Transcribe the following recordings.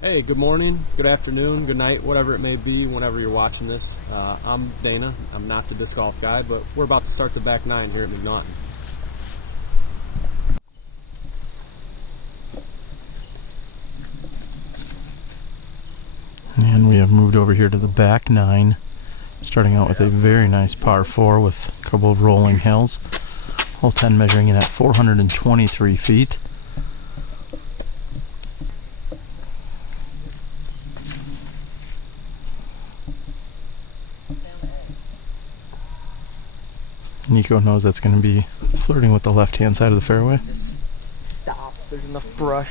Hey, good morning, good afternoon, good night, whatever it may be whenever you're watching this. I'm Dana. I'm not the disc golf guy, but we're about to start the back nine here at McNaughton. And we have moved over here to the back nine, starting out with a very nice par 4 with a couple of rolling hills. Hole 10 measuring in at 423 feet. Nikko knows that's going to be flirting with the left-hand side of the fairway. Stop, there's enough brush.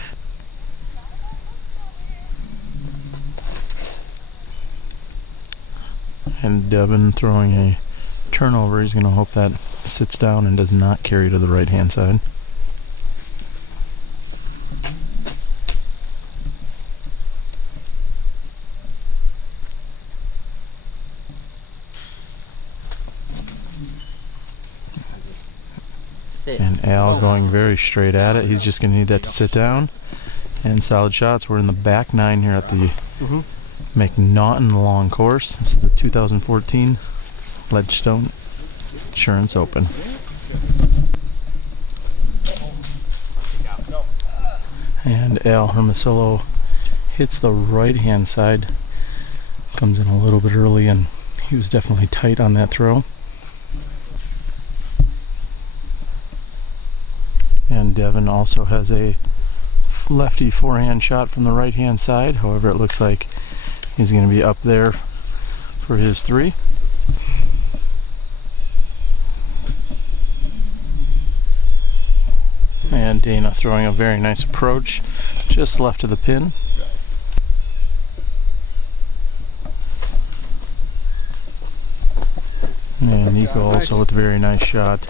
And Devan throwing a turnover. He's going to hope that sits down and does not carry to the right-hand side. And Al going very straight at it. He's just going to need that to sit down. And solid shots. We're in the back nine here at the McNaughton long course. This is the 2014 Ledgestone Insurance Open. And Al Hermosillo hits the right hand side. Comes in a little bit early, and he was definitely tight on that throw. And Devan also has a lefty forehand shot from the right hand side. However, it looks like he's going to be up there for his 3. And Dana throwing a very nice approach just left of the pin. And Nikko also with a very nice shot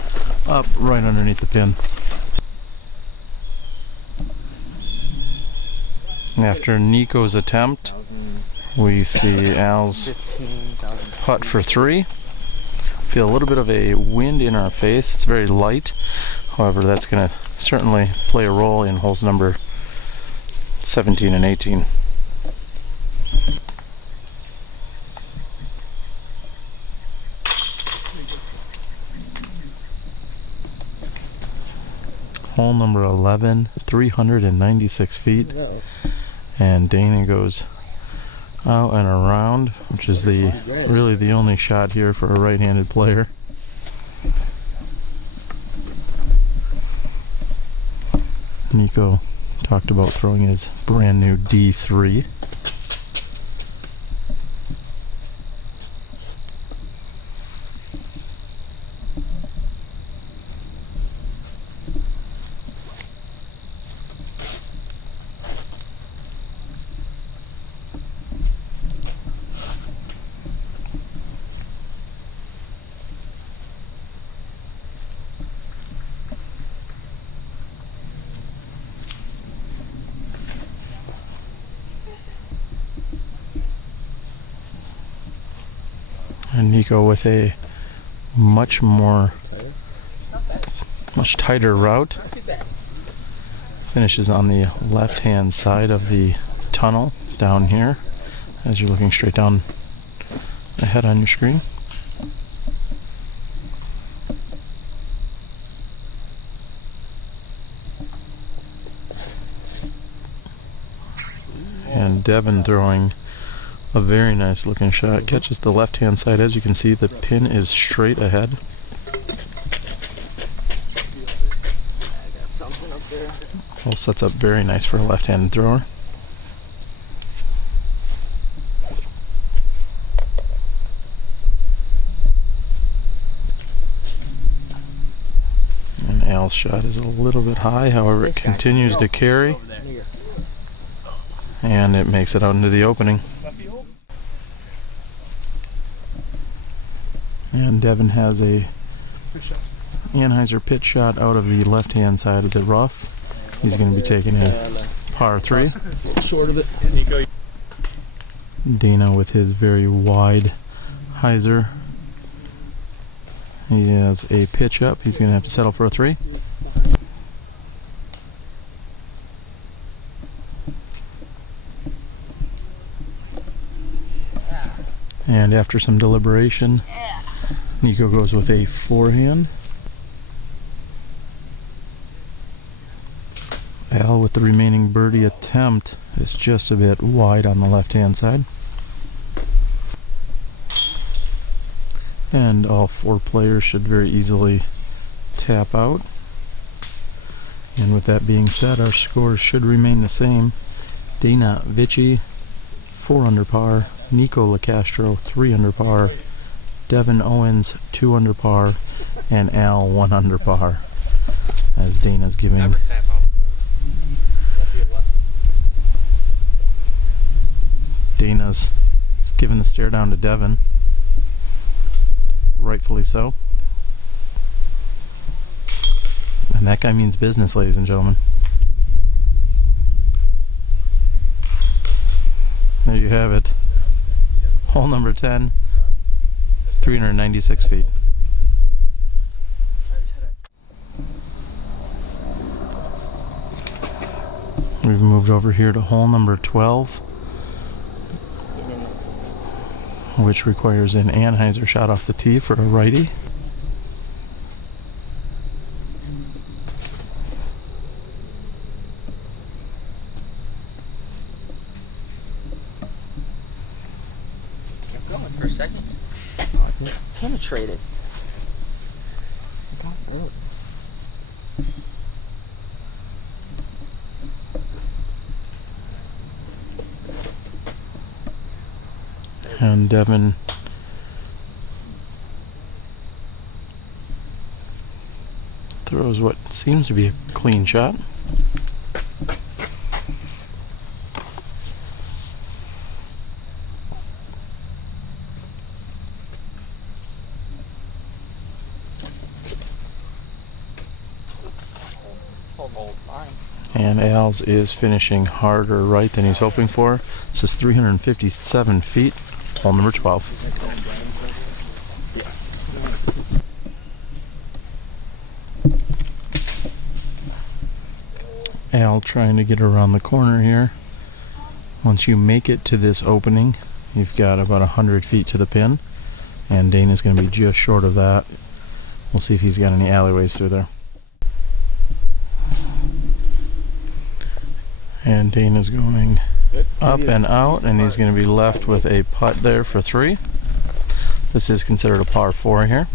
up right underneath the pin. After Nikko's attempt, we see Al's putt for 3. Feel a little bit of a wind in our face. It's very light. However, that's going to certainly play a role in holes number 17 and 18. Hole number 11, 396 feet. And Dana goes out and around, which is really the only shot here for a right-handed player. Nikko talked about throwing his brand new D3. And Nikko with a much tighter route. Finishes on the left-hand side of the tunnel down here as you're looking straight down ahead on your screen. And Devan throwing a very nice looking shot. Catches the left hand side. As you can see, the pin is straight ahead. Hole sets up very nice for a left-handed thrower. And Al's shot is a little bit high, however it continues to carry. And it makes it out into the opening. And Devan has a Anheuser pitch shot out of the left-hand side of the rough. He's going to be taking a par 3. Short of it. Dana with his very wide hyzer. He has a pitch up. He's going to have to settle for a 3. And after some deliberation, Nikko goes with a forehand. Al with the remaining birdie attempt is just a bit wide on the left-hand side. And all four players should very easily tap out. And with that being said, our scores should remain the same. Dana Vicich, 4 under par. Nikko Locastro, 3 under par. Devan Owens, 2 under par. And Al, 1 under par. As Dana's giving the stare down to Devan. Rightfully so. And that guy means business, ladies and gentlemen. There you have it. Hole number 10, 396 feet. We've moved over here to hole number 12, which requires an Anheuser shot off the tee for a righty. Kept going for a second. Penetrated. Really. And Devan throws what seems to be a clean shot. And Al's is finishing harder right than he's hoping for. This is 357 feet, hole number 12. Al trying to get around the corner here. Once you make it to this opening, you've got about 100 feet to the pin, and Dana's going to be just short of that. We'll see if he's got any alleyways through there. And Dana's going up and out, and he's going to be left with a putt there for 3. This is considered a par 4 here.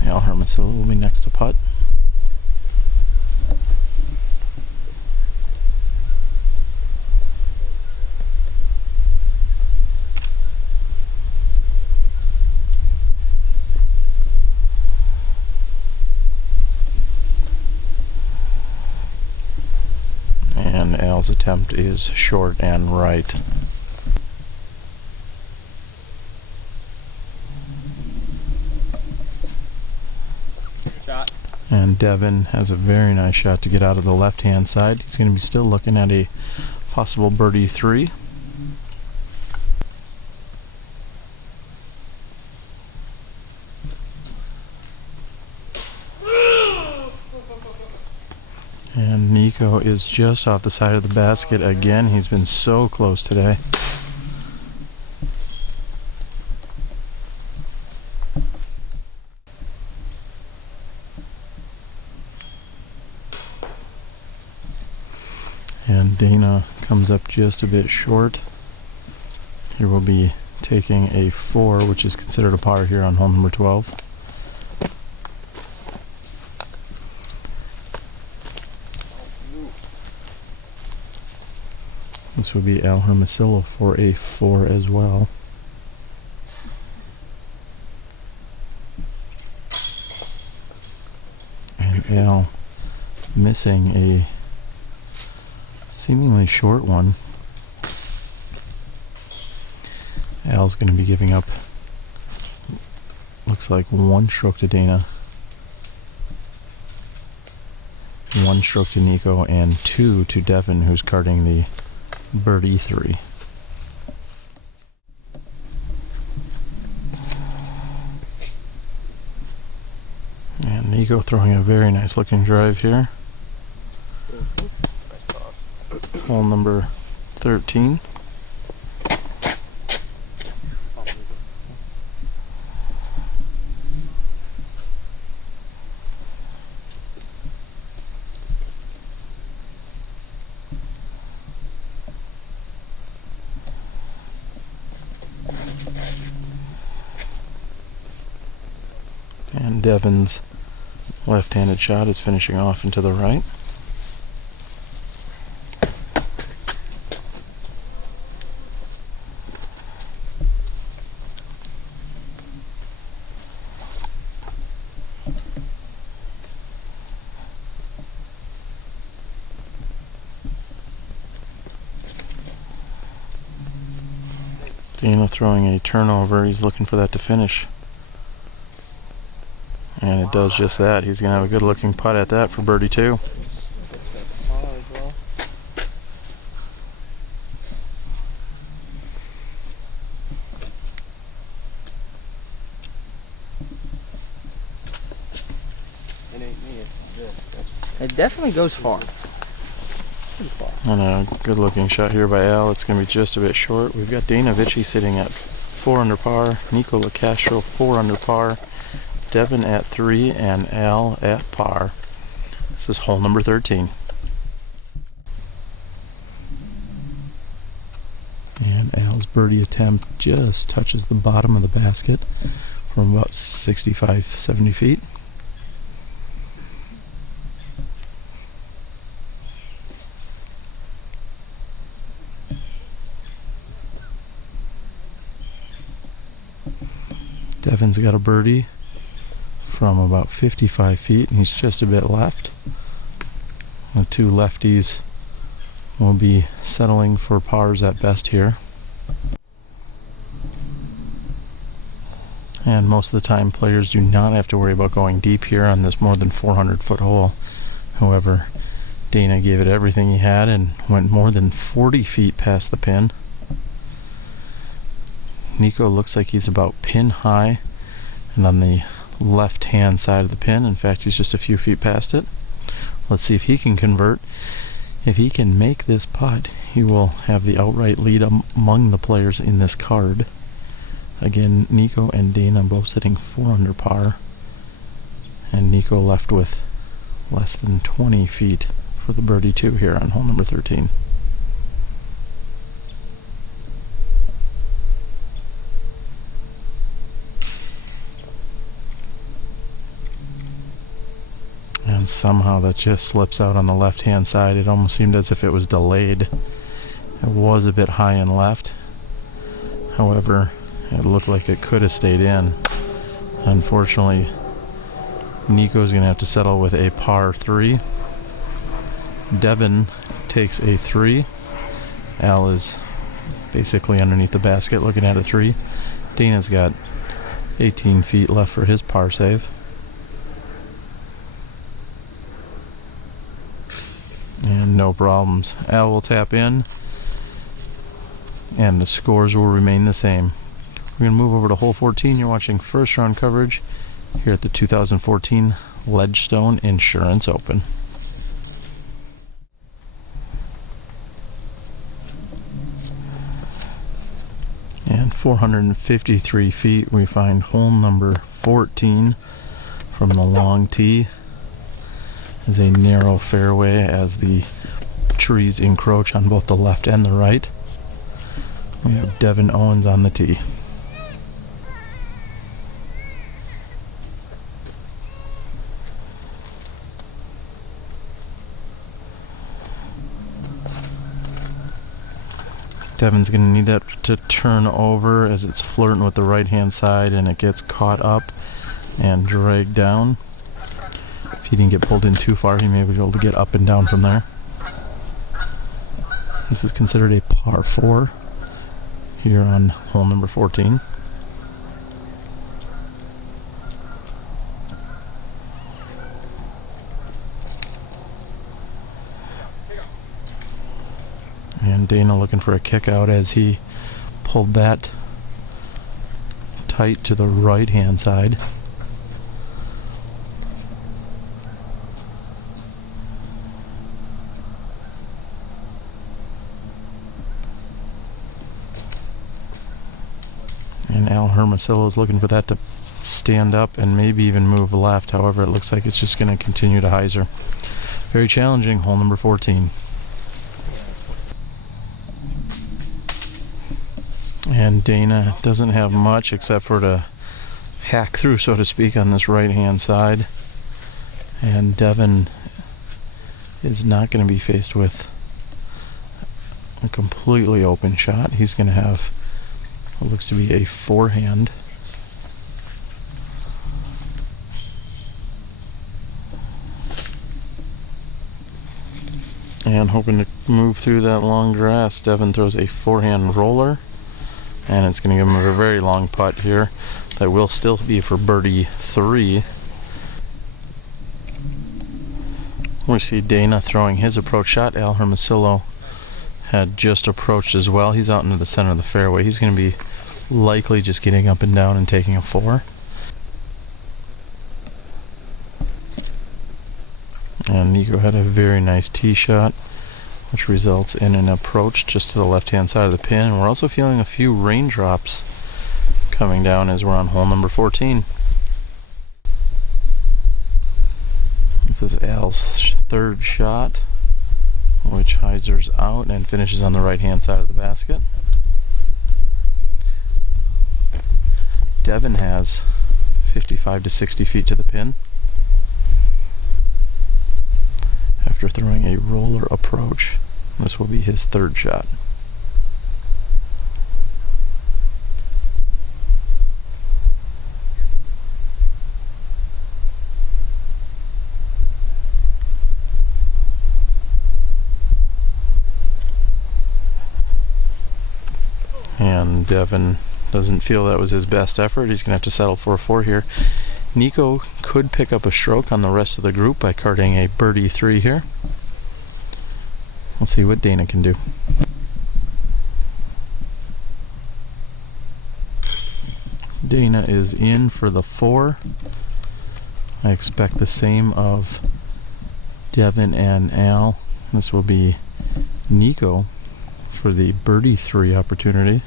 Hermosillo will be next to putt. And Al's attempt is short and right. And Devan has a very nice shot to get out of the left-hand side. He's going to be still looking at a possible birdie 3. And Nikko is just off the side of the basket again. He's been so close today. And Dana comes up just a bit short. Here we'll be taking a 4, which is considered a par here on hole number 12. This would be Al Hermosillo for a 4 as well. And Al missing a seemingly short one. Al's going to be giving up, looks like 1 stroke to Dana, 1 stroke to Nikko, and 2 to Devan, who's carding the birdie 3. And Nikko throwing a very nice looking drive here. Hole number 13. And Devan's left-handed shot is finishing off into the right. Dana throwing a turnover. He's looking for that to finish. And it does just that. He's going to have a good looking putt at that for birdie 2. It definitely goes far. Pretty far. And a good looking shot here by Al. It's going to be just a bit short. We've got Dana Vicich sitting at 4 under par, Nikko Locastro 4 under par, Devan at 3, and Al at par. This is hole number 13. And Al's birdie attempt just touches the bottom of the basket from about 65, 70 feet. Devan's got a birdie from about 55 feet, and he's just a bit left. The two lefties will be settling for pars at best here. And most of the time, players do not have to worry about going deep here on this more than 400-foot hole. However, Dana gave it everything he had and went more than 40 feet past the pin. Nikko looks like he's about pin high and on the left hand side of the pin. In fact, he's just a few feet past it. Let's see if he can convert. If he can make this putt, he will have the outright lead among the players in this card. Again, Nikko and Dana both sitting 4 under par, and Nikko left with less than 20 feet for the birdie 2 here on hole number 13. And somehow that just slips out on the left hand side. It almost seemed as if it was delayed. It was a bit high and left. However, it looked like it could have stayed in. Unfortunately, Nikko's going to have to settle with a par 3. Devan takes a 3. Al is basically underneath the basket looking at a 3. Dana's got 18 feet left for his par save. And no problems. Al will tap in, and the scores will remain the same. We're going to move over to hole 14. You're watching first round coverage here at the 2014 Ledgestone Insurance Open. And 453 feet, we find hole number 14 from the long tee. Is a narrow fairway as the trees encroach on both the left and the right. We have Devan Owens on the tee. Devan's going to need that to turn over as it's flirting with the right hand side and it gets caught up and dragged down. If he didn't get pulled in too far, he may be able to get up and down from there. This is considered a par 4 here on hole number 14. And Dana looking for a kick out as he pulled that tight to the right hand side. Al Hermosillo is looking for that to stand up and maybe even move left. However, it looks like it's just going to continue to hyzer. Very challenging, hole number 14. And Dana doesn't have much except for to hack through, so to speak, on this right-hand side. And Devan is not going to be faced with a completely open shot. He's going to have what looks to be a forehand. And hoping to move through that long grass, Devan throws a forehand roller. And it's going to give him a very long putt here. That will still be for birdie 3. We see Dana throwing his approach shot. Al Hermosillo had just approached as well. He's out into the center of the fairway. He's going to be likely just getting up and down and taking a 4. And Nikko had a very nice tee shot, which results in an approach just to the left-hand side of the pin. And we're also feeling a few raindrops coming down as we're on hole number 14. This is Al's third shot, which hyzers out and finishes on the right-hand side of the basket. Devan has 55 to 60 feet to the pin after throwing a roller approach. This will be his third shot. And Devan doesn't feel that was his best effort. He's going to have to settle for a 4 here. Nikko could pick up a stroke on the rest of the group by carding a birdie 3 here. Let's see what Dana can do. Dana is in for the 4. I expect the same of Devan and Al. This will be Nikko for the birdie 3 opportunity.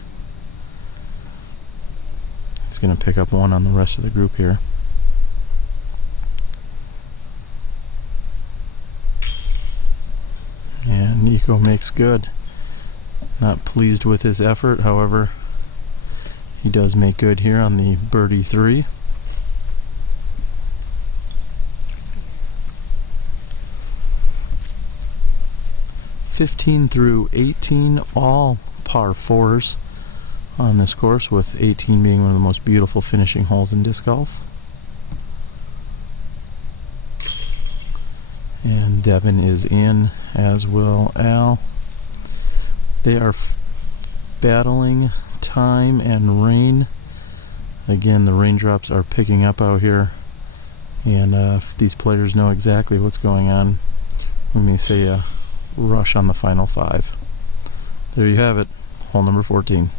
He's going to pick up 1 on the rest of the group here. And Nikko makes good. Not pleased with his effort, however, he does make good here on the birdie 3. (15 through 18, all par 4s on this course, with 18 being one of the most beautiful finishing holes in disc golf. And Devan is in, as will Al. They are battling time and rain. Again, the raindrops are picking up out here, and if these players know exactly what's going on, we may say a rush on the final 5. There you have it, hole number 14.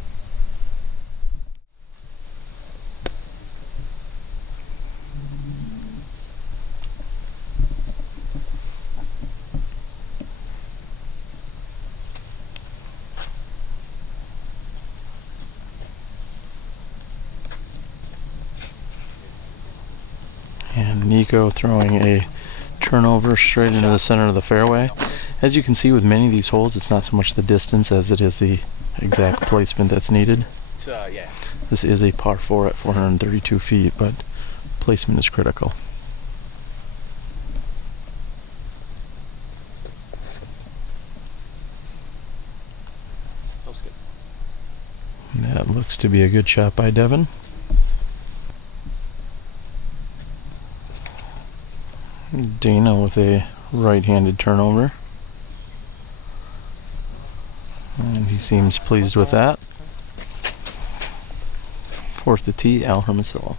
And Nikko throwing a turnover straight into the center of the fairway. As you can see with many of these holes, it's not so much the distance as it is the exact placement that's needed. This is a par 4 at 432 feet, but placement is critical. That looks to be a good shot by Devan. Dana with a right-handed turnover. And he seems pleased with that. Fourth to tee, Al Hermosillo.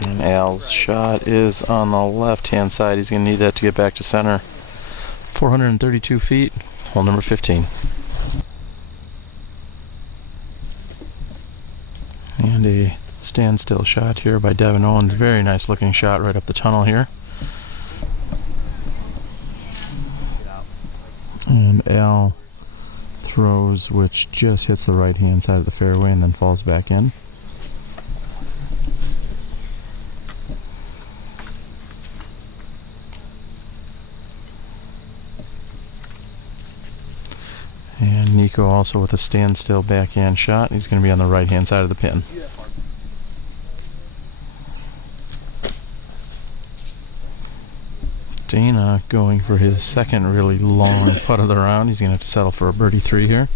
And Al's shot is on the left-hand side. He's going to need that to get back to center. 432 feet, hole number 15. And a standstill shot here by Devan Owens. Very nice looking shot right up the tunnel here. throws, which just hits the right hand side of the fairway and then falls back in. And Nikko also with a standstill backhand shot. He's going to be on the right hand side of the pin. Dana going for his second really long putt of the round. He's going to have to settle for a birdie 3 here.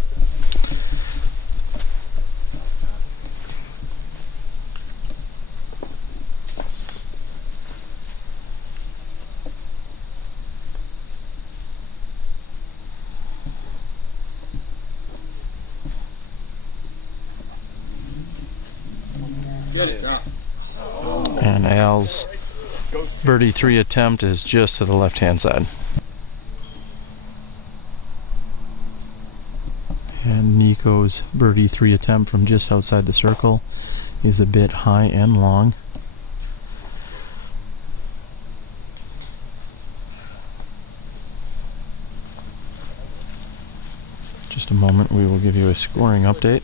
And Al's birdie 3 attempt is just to the left hand side. And Nikko's birdie 3 attempt from just outside the circle is a bit high and long. Just a moment, we will give you a scoring update.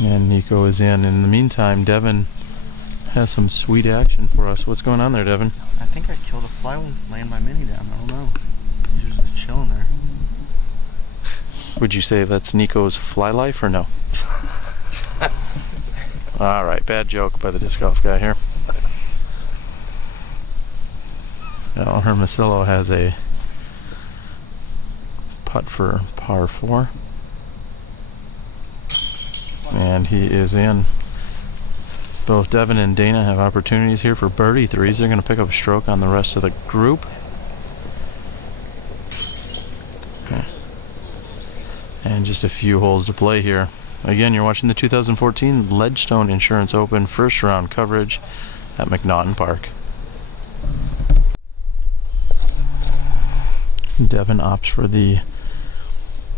And Nikko is in. In the meantime, Devan has some sweet action for us. What's going on there, Devan? I think I killed a fly one laying my mini down. I don't know. He was just chilling there. Would you say that's Nikko's fly life or no? Alright, bad joke by the disc golf guy here. Now Hermosillo has a putt for par 4. And he is in. Both Devan and Dana have opportunities here for birdie 3s. They're going to pick up a stroke on the rest of the group. Okay. And just a few holes to play here. Again, you're watching the 2014 Ledgestone Insurance Open first round coverage at McNaughton Park. Devan opts for the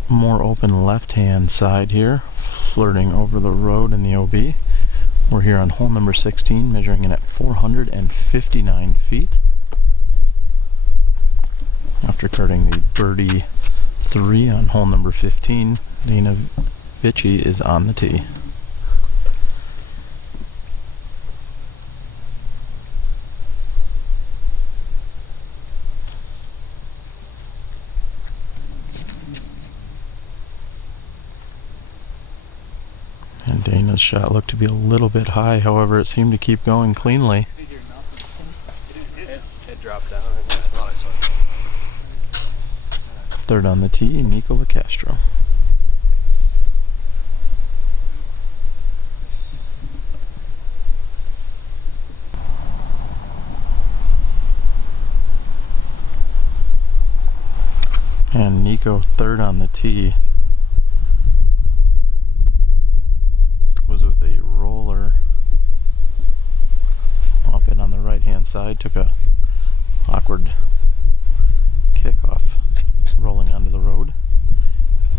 more open left-hand side here, flirting over the road in the OB. We're here on hole number 16, measuring in at 459 feet. After cutting the birdie 3 on hole number 15, Dana Vicich is on the tee. And Dana's shot looked to be a little bit high, however it seemed to keep going cleanly. It dropped down. I thought I saw it. Third on the tee, Nikko Locastro. And Nikko third on the tee was with a roller up and on the right hand side, took a awkward kickoff rolling onto the road.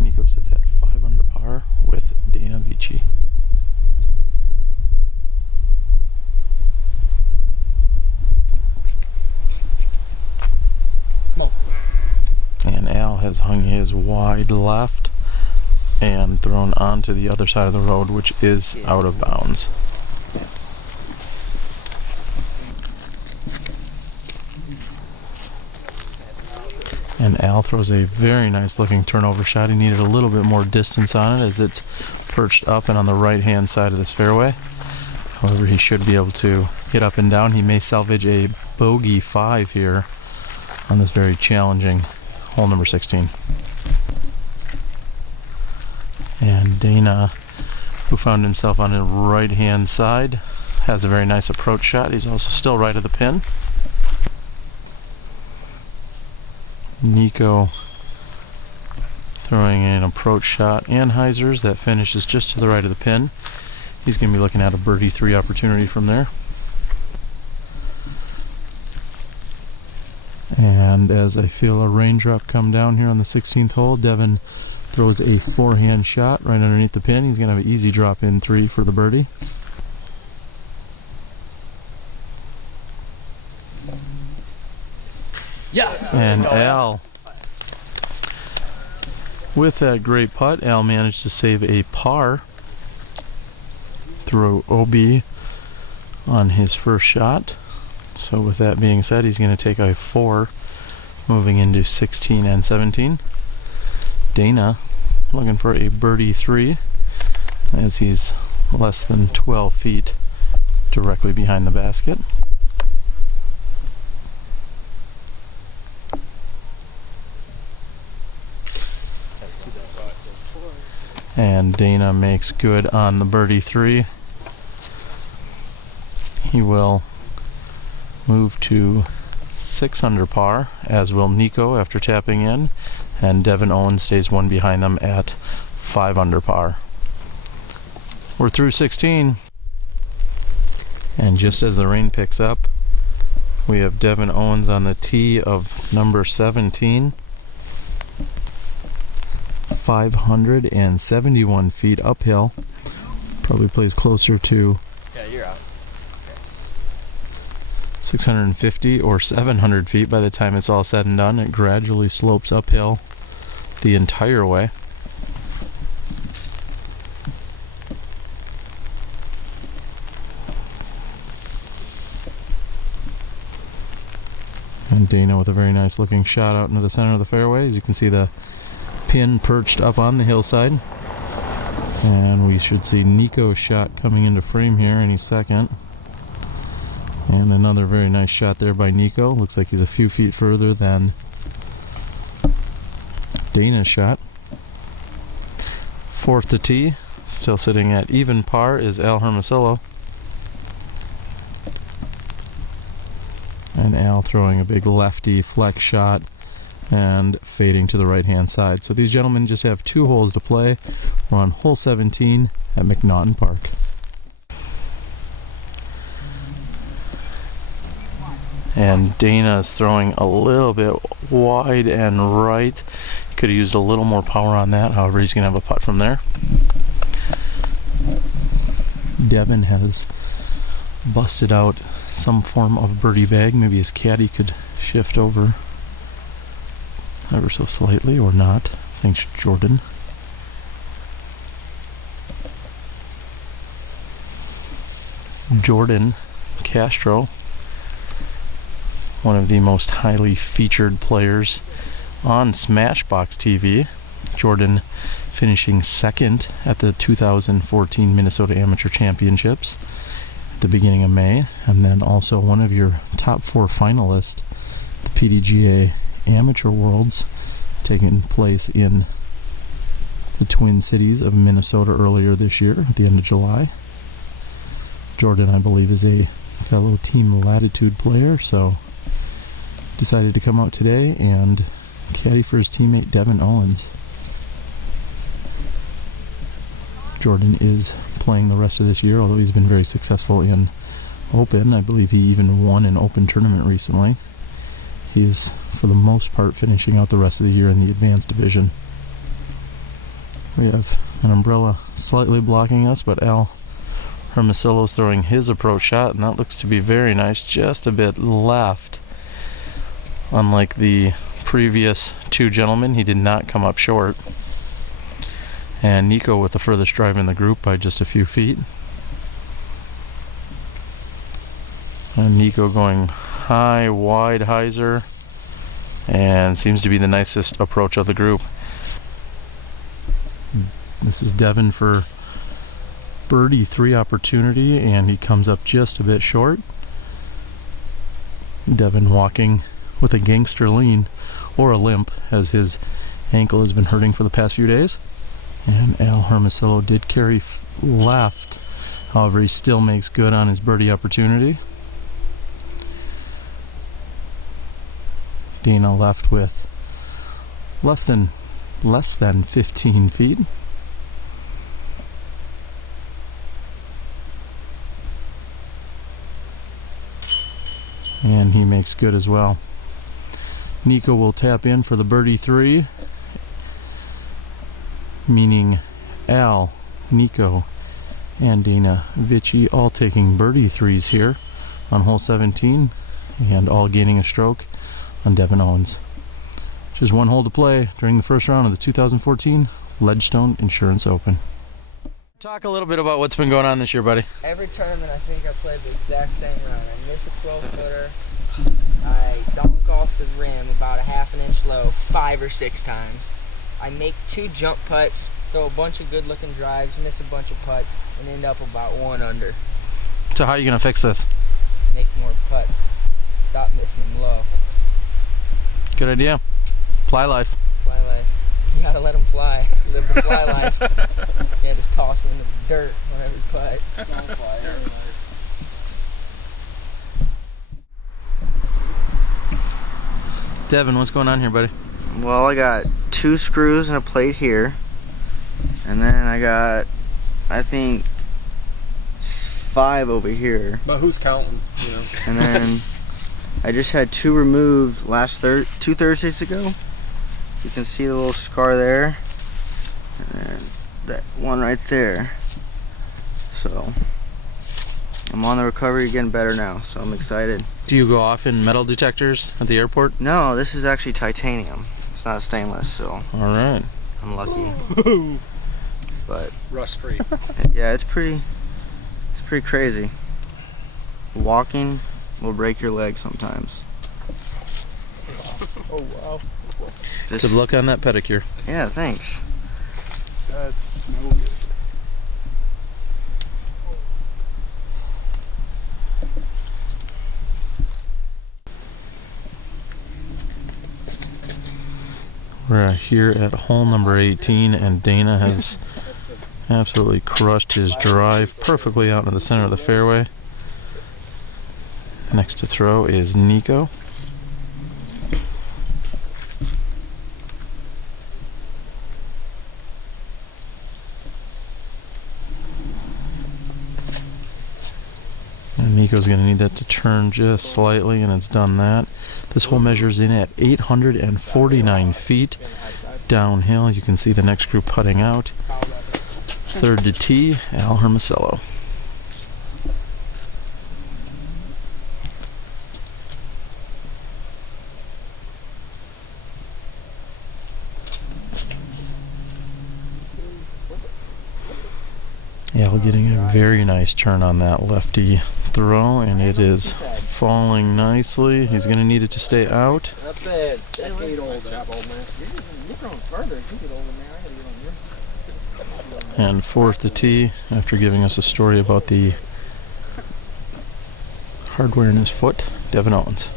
Nikko sits at 5 under par with Dana Vicich. And Al has hung his wide left and thrown onto the other side of the road, which is out of bounds. And Al throws a very nice looking turnover shot. He needed a little bit more distance on it as it's perched up and on the right hand side of this fairway. However, he should be able to get up and down. He may salvage a bogey 5 here on this very challenging hole number 16. And Dana, who found himself on his right hand side, has a very nice approach shot. He's also still right of the pin. Nikko throwing an approach shot and hyzers that finishes just to the right of the pin. He's going to be looking at a birdie 3 opportunity from there. And as I feel a raindrop come down here on the 16th hole, Devan throws a forehand shot right underneath the pin. He's going to have an easy drop in 3 for the birdie. Yes. And Al, with that great putt, Al managed to save a par through OB on his first shot. So with that being said, he's going to take a 4 moving into 16 and 17. Dana looking for a birdie 3 as he's less than 12 feet directly behind the basket. And Dana makes good on the birdie 3. He will move to 6 under par, as will Nikko after tapping in, and Devan Owens stays 1 behind them at 5 under par. We're through 16, and just as the rain picks up, we have Devan Owens on the tee of number 17. 571 feet uphill. Probably plays closer to 650 or 700 feet by the time it's all said and done. It gradually slopes uphill the entire way. And Dana with a very nice looking shot out into the center of the fairway. As you can see, the pin perched up on the hillside. And we should see Nikko's shot coming into frame here any second. And another very nice shot there by Nikko. Looks like he's a few feet further than Dana's shot. Fourth to tee, still sitting at even par, is Al Hermosillo. And Al throwing a big lefty flex shot and fading to the right hand side. So these gentlemen just have 2 holes to play. We're on hole 17 at McNaughton Park. And Dana is throwing a little bit wide and right. He could have used a little more power on that. However, he's going to have a putt from there. Devan has busted out some form of birdie bag. Maybe his caddy could shift over ever so slightly, or not. Thanks, Jordan. Jordan Castro, one of the most highly featured players on Smashbox TV. Jordan finishing 2nd at the 2014 Minnesota Amateur Championships at the beginning of May, and then also one of your top 4 finalists, the PDGA Amateur Worlds, taking place in the Twin Cities of Minnesota earlier this year at the end of July. Jordan, I believe, is a fellow Team Latitude player, so decided to come out today and caddy for his teammate Devan Owens. Jordan is playing the rest of this year, although he's been very successful in Open. I believe he even won an Open tournament recently. He is, for the most part, finishing out the rest of the year in the advanced division. We have an umbrella slightly blocking us, but Al Hermosillo is throwing his approach shot, and that looks to be very nice, just a bit left. Unlike the previous 2 gentlemen, he did not come up short. And Nikko with the furthest drive in the group by just a few feet. And Nikko going high, wide hyzer, and seems to be the nicest approach of the group. This is Devan for birdie 3 opportunity, and he comes up just a bit short. Devan walking with a gangster lean, or a limp, as his ankle has been hurting for the past few days. And Al Hermosillo did carry left, however he still makes good on his birdie opportunity. Dana left with less than 15 feet. And he makes good as well. Nikko will tap in for the birdie 3, meaning Al, Nikko, and Dana Vicich all taking birdie 3s here on hole 17, and all gaining a stroke on Devan Owens. Just one hole to play during the first round of the 2014 Ledgestone Insurance Open. Talk a little bit about what's been going on this year, buddy. Every tournament I think I played the exact same round. I miss a 12-footer. I dunk off the rim about a half an inch low 5 or 6 times. I make 2 jump putts, throw a bunch of good-looking drives, miss a bunch of putts, and end up about 1 under. So how are you going to fix this? Make more putts. Stop missing them low. Good idea. Fly life. Fly life. You gotta let them fly. Live the fly life. You can't just toss them in the dirt on every putt. Don't fly. Devan, what's going on here, buddy? Well, I got 2 screws and a plate here. And then I got, I think, 5 over here. But who's counting? You know. And then I just had 2 removed 2 Thursdays ago. You can see the little scar there. And then that one right there. So I'm on the recovery, getting better now, so I'm excited. Do you go off in metal detectors at the airport? No, this is actually titanium. It's not stainless, so Alright. I'm lucky. But Rust free. yeah, it's pretty crazy. Walking will break your leg sometimes. Oh, wow. Good luck on that pedicure. Yeah, thanks. That's no good. We're here at hole number 18, and Dana has absolutely crushed his drive perfectly out in the center of the fairway. Next to throw is Nikko. And Nikko's going to need that to turn just slightly, and it's done that. This hole measures in at 849 feet downhill. You can see the next group putting out. Third to tee, Al Hermosillo. Al getting a very nice turn on that lefty throw, and it is falling nicely. He's going to need it to stay out. Not bad. Decade old, that old man. You're growing further. You get older now. I gotta get on your. And fourth to tee, after giving us a story about the hardware in his foot, Devan Owens.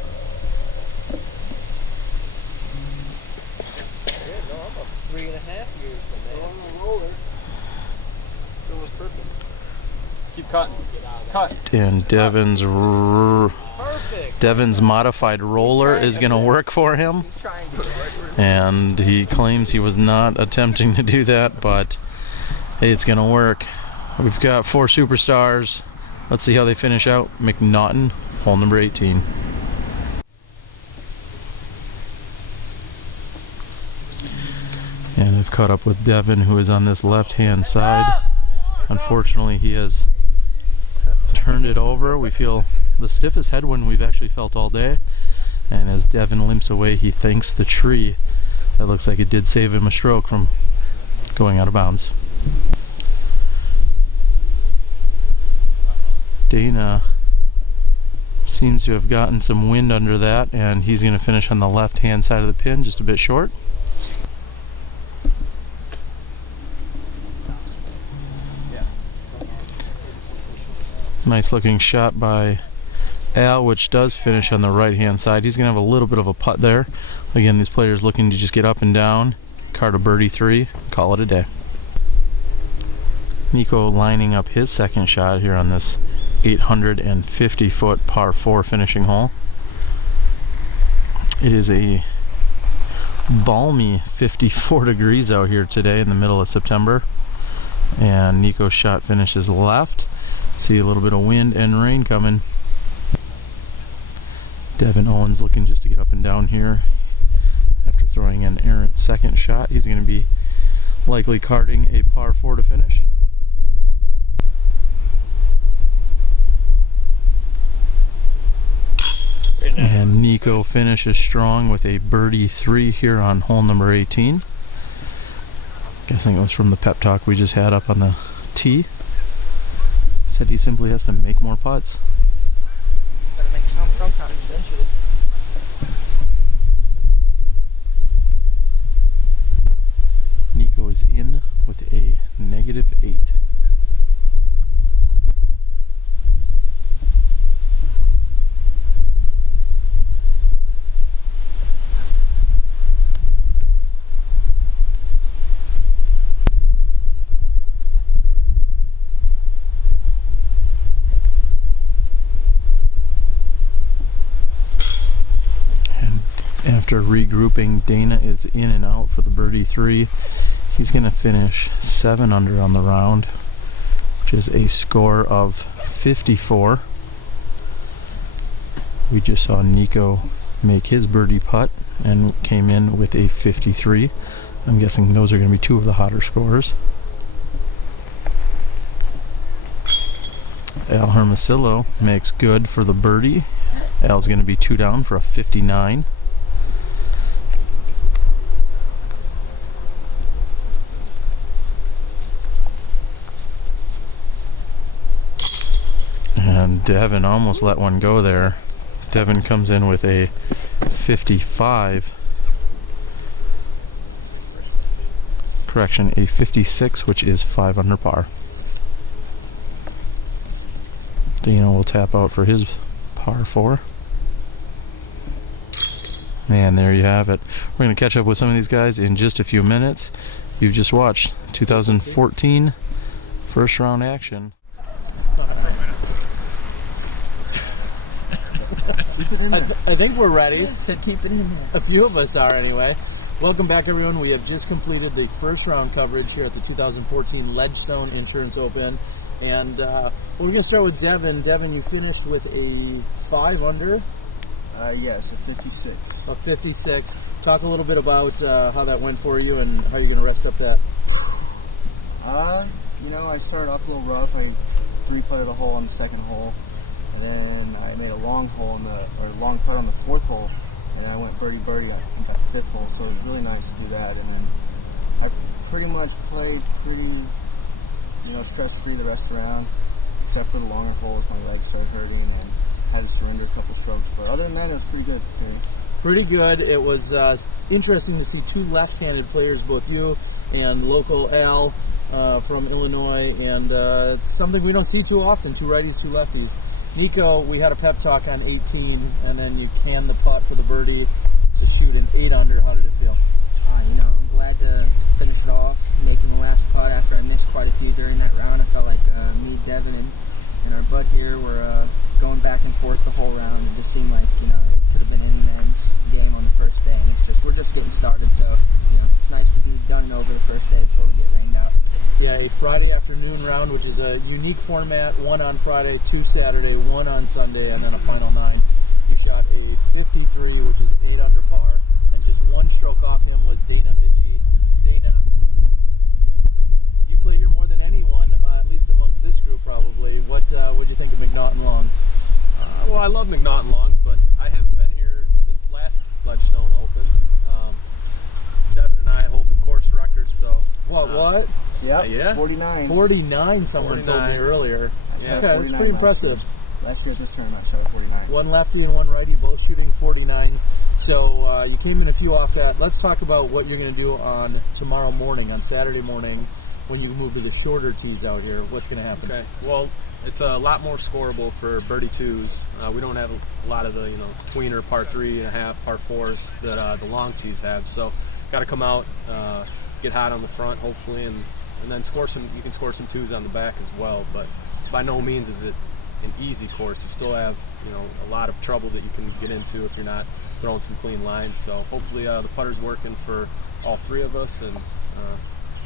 Yeah, no, I'm about 3.5 years from there. On the roller. It was perfect. Keep cutting. Cut. And Devan's modified roller is going to work for him. He's trying to. And he claims he was not attempting to do that, but hey, it's going to work. We've got 4 superstars. Let's see how they finish out. McNaughton, hole number 18. And I've caught up with Devan, who is on this left-hand side. Unfortunately, he has turned it over. We feel the stiffest headwind we've actually felt all day. And as Devan limps away, he thanks the tree. That looks like it did save him a stroke from going out of bounds. Dana seems to have gotten some wind under that, and he's going to finish on the left-hand side of the pin, just a bit short. Nice looking shot by Al, which does finish on the right-hand side. He's going to have a little bit of a putt there. Again, these players looking to just get up and down, card a birdie 3, call it a day. Nikko lining up his second shot here on this 850-foot par 4 finishing hole. It is a balmy 54 degrees out here today in the middle of September, and Nikko's shot finishes left. See a little bit of wind and rain coming. Devan Owens looking just to get up and down here after throwing an errant second shot. He's going to be likely carding a par 4 to finish. And Nikko finishes strong with a birdie 3 here on hole number 18. Guessing it was from the pep talk we just had up on the tee. Said he simply has to make more putts. Gotta make some sometimes eventually. Nikko is in with a -8. After regrouping, Dana is in and out for the birdie 3. He's going to finish 7 under on the round, which is a score of 54. We just saw Nikko make his birdie putt and came in with a 53. I'm guessing those are going to be 2 of the hotter scores. Al Hermosillo makes good for the birdie. Al's going to be 2 down for a 59. And Devan almost let one go there. Devan comes in with a 55. Correction, a 56, which is 5 under par. Dana will tap out for his par 4. And there you have it. We're going to catch up with some of these guys in just a few minutes. You've just watched 2014 first round action. I think we're ready. To keep it in there. A few of us are anyway. Welcome back, everyone. We have just completed the first round coverage here at the 2014 Ledgestone Insurance Open. And we're going to start with Devan. Devan, you finished with a 5 under. Yes, a 56. A 56. Talk a little bit about how that went for you and how you're going to rest up that. You know, I started off a little rough. I 3-putted a hole on the second hole. And then I made a long long putt on the 4th hole, and then I went birdie on that 5th hole. So it was really nice to do that. And then I pretty much played pretty, stress-free the rest of the round, except for the longer holes. My legs started hurting and had to surrender a couple strokes. But other than that, it was pretty good. Pretty good. It was interesting to see 2 left-handed players, both you and local Al from Illinois, and it's something we don't see too often. 2 righties, 2 lefties. Nikko, we had a pep talk on 18, and then you canned the putt for the birdie to shoot an 8 under. How did it feel? I'm glad to finish it off, making the last putt after I missed quite a few during that round. I felt like me, Devan, and our bud here were going back and forth the whole round. It just seemed like, it could have been any man's game on the first day. And we're just getting started, so, it's nice to be done and over the first day before we get rained out. Yeah, a Friday afternoon round, which is a unique format, 1 on Friday, 2 Saturday, 1 on Sunday, and then a final 9. You shot a 53, which is an 8 under par, and just 1 stroke off him was Dana Vicich. Dana, you played here more than anyone, at least amongst this group probably. What did you think of McNaughton Long? Well, I love McNaughton Long, but I haven't been here since last Ledgestone Open. Devan and I hold the course record, so... What? Yep, yeah. 49. 49, someone told me earlier. Yeah, Okay, that's pretty impressive. Last year at this tournament, I shot a 49. 1 lefty and 1 righty, both shooting 49s. So you came in a few off that. Let's talk about what you're going to do on tomorrow morning, on Saturday morning, when you move to the shorter tees out here. What's going to happen? Okay, well, it's a lot more scoreable for birdie 2s. We don't have a lot of the, tweener par 3.5, par 4s that the long tees have. So, got to come out, get hot on the front, hopefully, and then you can score some 2s on the back as well. But by no means is it an easy course. You still have, a lot of trouble that you can get into if you're not throwing some clean lines. So hopefully the putter's working for all 3 of us, and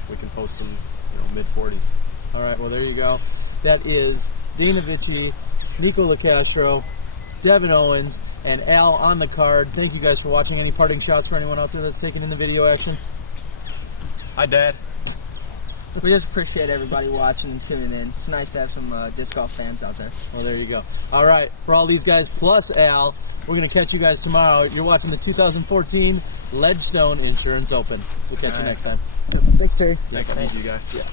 we can post some, mid-40s. All right, well, there you go. That is Dana Vicich, Nikko Locastro, Devan Owens, and Al on the card. Thank you guys for watching. Any parting shots for anyone out there that's taking in the video action? Hi, Dad. We just appreciate everybody watching and tuning in. It's nice to have some disc golf fans out there. Well, there you go. All right, for all these guys plus Al, We're going to catch you guys tomorrow. You're watching the 2014 Ledgestone Insurance Open. We'll catch you next time. Thanks, Terry. Thanks to you guys. Yeah.